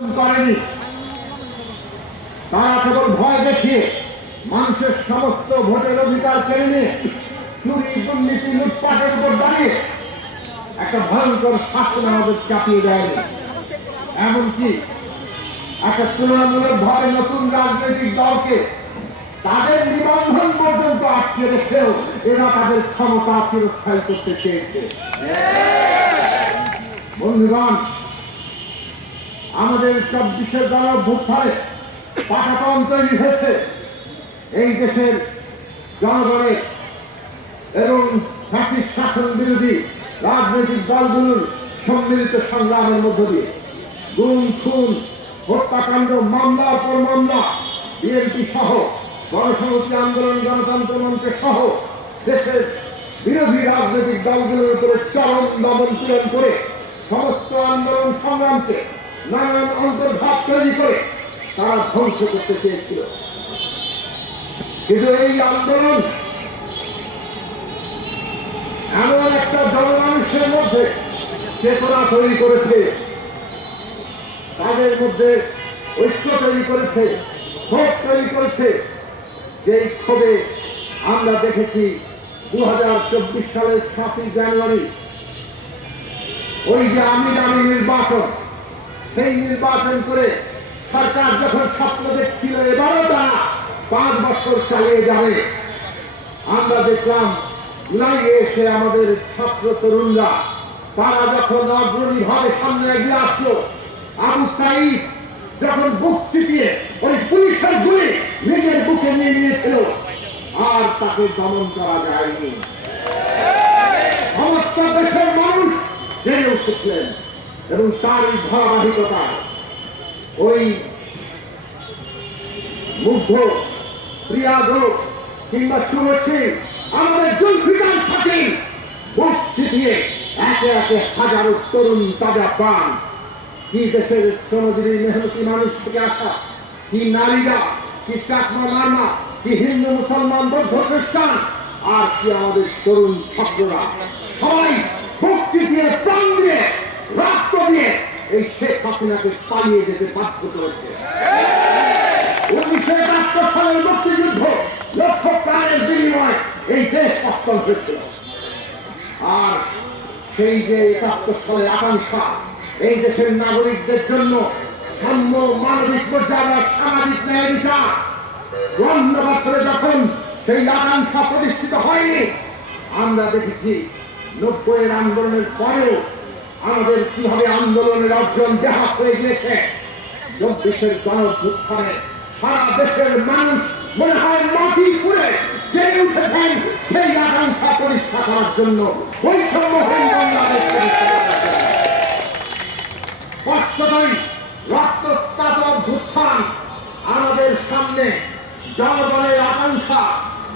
করেনি। তারা কেবল ভয় দেখিয়ে মানুষের সমস্ত ভোটের অধিকার কেড়ে নিয়ে চুরি, দুর্নীতি, লুটপাটের উপর দাঁড়িয়ে একটা ভয়ঙ্কর শাসন আমাদের চাপিয়ে দেয়নি। এমনকি একটা তুলনামূলক ভাবে নতুন রাজনৈতিক দলকে তাদের নিবন্ধন পর্যন্ত আটকে রেখেও এরা তাদের ক্ষমতা চিরস্থায়ী করতে চেয়েছে। বন্ধুগণ আমাদের চব্বিশের গণ অভ্যুত্থানে পাঠাতন তৈরি হয়েছে। এই দেশের জনগণের এবং ফ্যাসিস্ট শাসন বিরোধী রাজনৈতিক দলগুলোর সম্মিলিত সংগ্রামের মধ্য দিয়ে গুম, খুন, হত্যাকাণ্ড, মামলা পর মামলা, বিএনপি সহ গণসংহতি আন্দোলন, গণতন্ত্র মঞ্চের সহ দেশের বিরোধী রাজনৈতিক দলগুলোর উপরে চরম দমন পীড়ন করে সমস্ত আন্দোলন সংগ্রামকে নানান অন্তর্ভাব তৈরি করে তারা ধ্বংস করতে চেয়েছিল। কিন্তু এই আন্দোলন এমন একটা জনমানুষের মধ্যে চেতনা তৈরি করেছে, তাদের মধ্যে ঐক্য তৈরি করেছে, ক্ষোভ তৈরি করেছে, যেই ক্ষোভে আমরা দেখেছি দু হাজার চব্বিশ সালের সাতই জানুয়ারি ওই যে আমি দামি নির্বাচন সেই নির্বাচন করে সরকার যখন স্বপ্ন দেখছিল, এবারও তারা পাঁচ বছর চালিয়ে যাবে। আমরা দেখলাম জুলাইয়ে এসে আমাদের ছাত্র তরুণরা। তারা যখন অগ্রণী ভাবে সামনে এগিয়ে আসলো, আবু সাইদ যখন বুক চিপিয়ে ওই পুলিশের গুলি নিজের বুকে নিয়ে নিয়েছিল, আর তাকে দমন করা যায়নি। সমস্ত দেশের মানুষ জেনে উঠেছিলেন। এবং তারই ধারাবাহিকতা, ওই মুগ্ধ, প্রিয়াদ, কিংবা শুভশ্রী আমাদের জুলফিকার সাথে বুক ছিটিয়ে একে একে হাজারো তরুণ তাজা প্রাণ। কি দেশের শ্রমজীবী মেহনতি মানুষ থেকে আসা? কি নারীরা, কি চাকমা মারমা, কি হিন্দু মুসলমান বৌদ্ধ খ্রিস্টান, আর কি আমাদের তরুণ ছাত্ররা। সবাই ভক্তি দিয়ে প্রাণ দিয়ে রক্ত দিয়ে এই শেখ হাসিনাকে পালিয়ে যেতে বাধ্য করেছে। উনিশশো একাত্তর সালের মুক্তিযুদ্ধ লক্ষ প্রাণের বিনিময় এই দেশ পত্তন হয়েছিল। আর সেই যে একাত্তর সালের আকাঙ্ক্ষা, এই দেশের নাগরিকদের জন্য সাম্য মানবিক মর্যাদা, সামাজিক ন্যায় বিচার চুয়ান্ন বছরে যখন সেই আকাঙ্ক্ষা প্রতিষ্ঠিত হয়নি, আমরা দেখেছি নব্বইয়ের আন্দোলনের পরেও আমাদের কীভাবে আন্দোলনের অর্জন দেহা হয়ে গিয়েছে? চব্বিশের গণভুত্থানে সারা দেশের মানুষ মনে হয় মাটি করে জেগে উঠেছেন সেই আকাঙ্ক্ষা প্রতিষ্ঠা করার জন্য। বৈষম্যহীন বাংলাদেশ রক্তস্তাত অভ্যুত্থান আমাদের সামনে জনগণের আকাঙ্ক্ষা,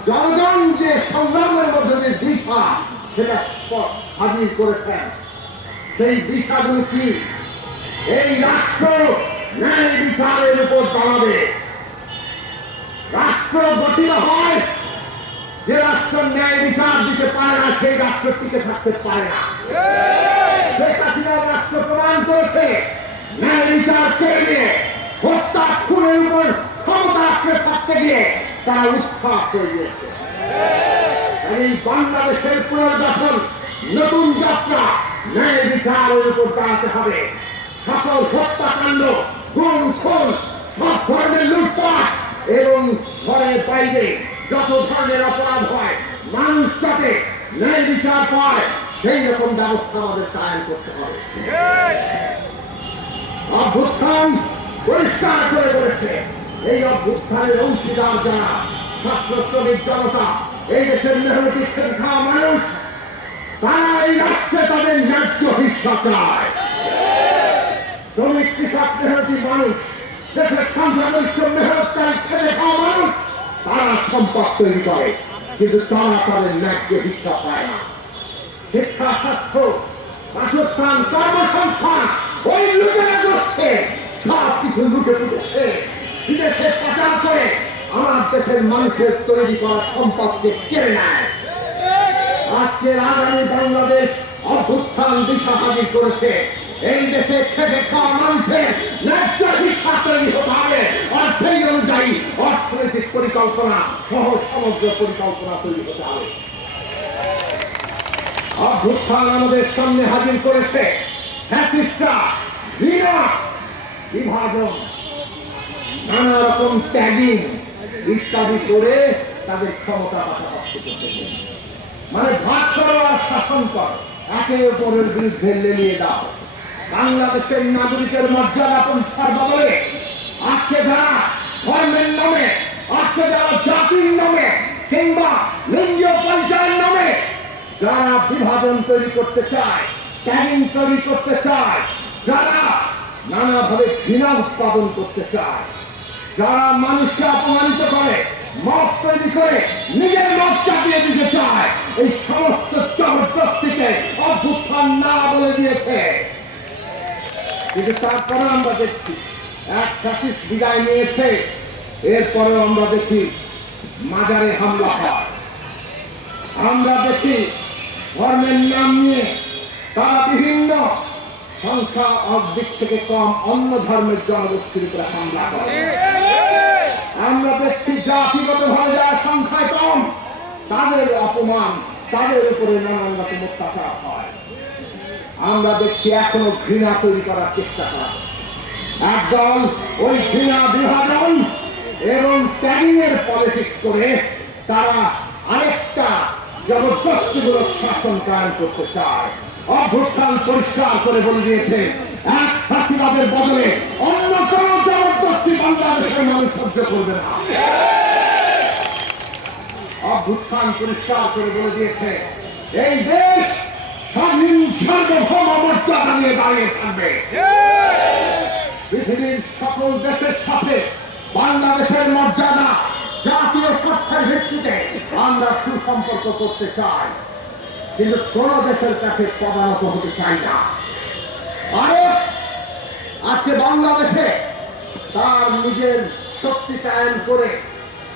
জনগণ যে সংগ্রামের মধ্যে যে দিশা, সেটা হাজির করেছেন। সেই দিশাগুলো কি? এই রাষ্ট্র ন্যায় বিচারের উপর দাঁড়াবে রাষ্ট্র গঠিত হয় যে রাষ্ট্র ন্যায় বিচার দিতে পারে না সেই রাষ্ট্র টিকে থাকতে পারে না। শেখ হাসিনার রাষ্ট্র প্রমাণ করেছে ন্যায় বিচার কেড়ে নিয়ে হত্যা খুনের উপর ক্ষমতা আঁকড়ে থাকতে গিয়ে তারা হয়ে গিয়েছে। এই বাংলাদেশের পুনর্গঠন নতুন যাত্রা ন্যায় বিচারের উপর দাঁড়াতে হবে। সকল হত্যাকাণ্ড গুম খুন সব ধরনের লুটপাট এবং ঘরে বাইরে যত ধরনের অপরাধ হয়, মানুষ যাতে ন্যায় বিচার পায়, সেই রকম ব্যবস্থা আমাদের কায়েম করতে হবে। অভ্যুত্থান পরিষ্কার করে বলেছে। এই অভ্যুত্থানের অংশীদার যারা ছাত্র শ্রমিক জনতা, এই দেশের মেহনতি খাওয়া মানুষ রাষ্ট্রে তাদের ন্যায্য হিস্সা চায়। শ্রমিক, কৃষক, মেহনতি মানুষ, দেশের সংখ্যাগরিষ্ঠ মেহনতকারী খেটে মানুষ, তারা সম্পদ তৈরি করে, কিন্তু তারা তাদের ন্যায্য হিস্সা পায় না। শিক্ষা, স্বাস্থ্য, বাসস্থান, কর্মসংস্থান, ওই লুটেরা করছে সব কিছু লুটে ফুটেছে বিদেশে পাচার করে আমার দেশের মানুষের তৈরি করা সম্পদকে কেড়ে নেয়। আজকের আগামী বাংলাদেশ অভ্যুত্থান দিশা হাজির করেছে। এই দেশে খেটে খাওয়া মানুষের ন্যায্য তৈরি হতে হবে। আর সেই অনুযায়ী অর্থনৈতিক পরিকল্পনা সহ সমগ্র পরিকল্পনা তৈরি হতে হবে। অভ্যুত্থান আমাদের সামনে হাজির করেছে। ফ্যাসিস্টরা ঘৃণা বিভাজন, নানা রকম ট্যাগিং ইত্যাদি করে তাদের ক্ষমতা মানে ভাগ করো আর শাসন করো। একে অপরের বিরুদ্ধে লেলিয়ে দাও বাংলাদেশের নাগরিকের মর্যাদা পরিষ্কার বদলে আজকে যারা ধর্মের নামে, আজকে যারা জাতির নামে কিংবা লিঙ্গীয় পঞ্চায়ের নামে যারা বিভাজন তৈরি করতে চায়, ট্যাগিং তৈরি করতে চায়, যারা নানাভাবে ঘৃণা উৎপাদন করতে চায়, যারা মানুষকে অপমানিত করে মত তৈরি করে নিজের মত চাপিয়ে দিতে চায়, এই সমস্ত জবরদস্তিকে অভ্যুত্থান না বলে দিয়েছে। কিন্তু তারপরে আমরা দেখছি, এক ফ্যাসিস বিদায় নিয়েছে এরপরে আমরা দেখি মাজারে হামলা হয়। আমরা দেখি ধর্মের নাম নিয়ে তারা বিভিন্ন সংখ্যা অর্ধেক থেকে কম অন্য ধর্মের জনগোষ্ঠীর উপরে হামলা করে আমরা দেখছি জাতিগত ভাবে যারা সংখ্যায় কম, তাদের অপমান তাদের উপরে নানান রকম অত্যাচার হয়। আমরা দেখছি এখনও ঘৃণা তৈরি করার চেষ্টা করা। একদল ওই ঘৃণা বিভাজন এবং ট্যাগিং এর পলিটিক্স করে তারা আরেকটা জবরদস্তিমূলক শাসন কায়ন করতে চায়। অভ্যুত্থান পরিষ্কার করে বলে দিয়েছে, এক ফাঁসিবাদের বদলে অন্য কোন জবরদস্তি বাংলাদেশের মানুষ সহ্য করবে না। অভ্যুত্থান পরিষ্কার করে বলে দিয়েছে, এই দেশ স্বাধীন সার্বভৌম মর্যাদা নিয়ে দাঁড়িয়ে থাকবে। পৃথিবীর সকল দেশের সাথে বাংলাদেশের মর্যাদা জাতীয় স্বার্থের ভিত্তিতে আমরা সুসম্পর্ক করতে চাই। কিন্তু কোন দেশের কাছে পদানত হতে চাই না। আরে আজকে বাংলাদেশে তার নিজের শক্তি কায়েম করে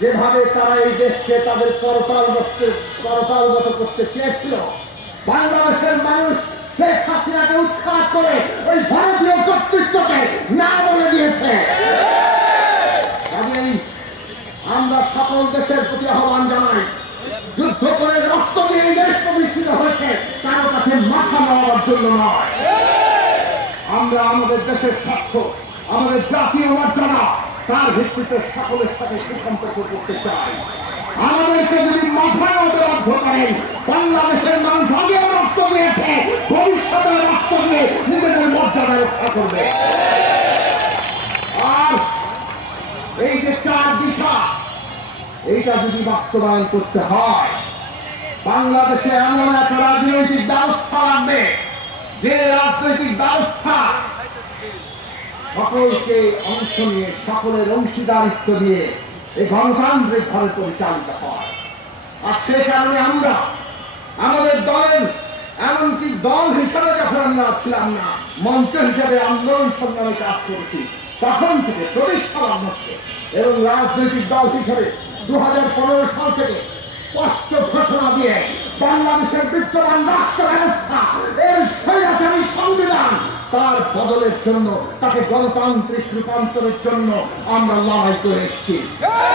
যেভাবে তারা এই দেশকে তাদের করতালগত করতালগত করতে চেয়েছিল, বাংলাদেশের মানুষ শেখ হাসিনাকে উৎখাত করে ওই ভারতীয় কর্তৃত্বকে না বলে দিয়েছে। আমরা সকল দেশের প্রতি আহ্বান জানাই, যুদ্ধ করে রক্ত দিয়ে দেশ প্রতিষ্ঠিত হয়েছে কারও কাছে মাথা নেওয়ার জন্য নয়। আমরা আমাদের দেশের স্বার্থ, আমাদের জাতীয় মর্যাদা তার ভিত্তিতে সকলের সাথে সুসম্পর্ক করতে চাই। আমাদেরকে যদি মাথায় মতো বাধ্য করেন, বাংলাদেশের মানুষ আগে রক্ত দিয়েছে, ভবিষ্যতে রক্ত দিয়ে নিজেদের মর্যাদা রক্ষা করবে। আর এই যে চার দিশা, এইটা যদি বাস্তবায়ন করতে হয়, বাংলাদেশে এমন এক রাজনৈতিক ব্যবস্থা লাগবে, যে রাজনৈতিক ব্যবস্থা সকলকে অংশ নিয়ে, সকলের অংশীদারিত্ব দিয়ে এই গণতান্ত্রিক ভাবে পরিচালিত হয়। আর সে কারণে আমরা আমাদের দলের এমনকি দল হিসাবে যখন আমরা ছিলাম না, মঞ্চ হিসাবে আন্দোলন সংগ্রামে কাজ করেছি, তখন থেকে প্রতিষ্ঠা লগ্নকে এবং রাজনৈতিক দল হিসেবে দু হাজার পনেরো সাল থেকে স্পষ্ট ঘোষণা দিয়ে বাংলাদেশের বিদ্যমান রাষ্ট্র ব্যবস্থা এর স্বৈরাচারী সংবিধান তার বদলের জন্য তাকে গণতান্ত্রিক রূপান্তরের জন্য আমরা লড়াই করে এসেছি।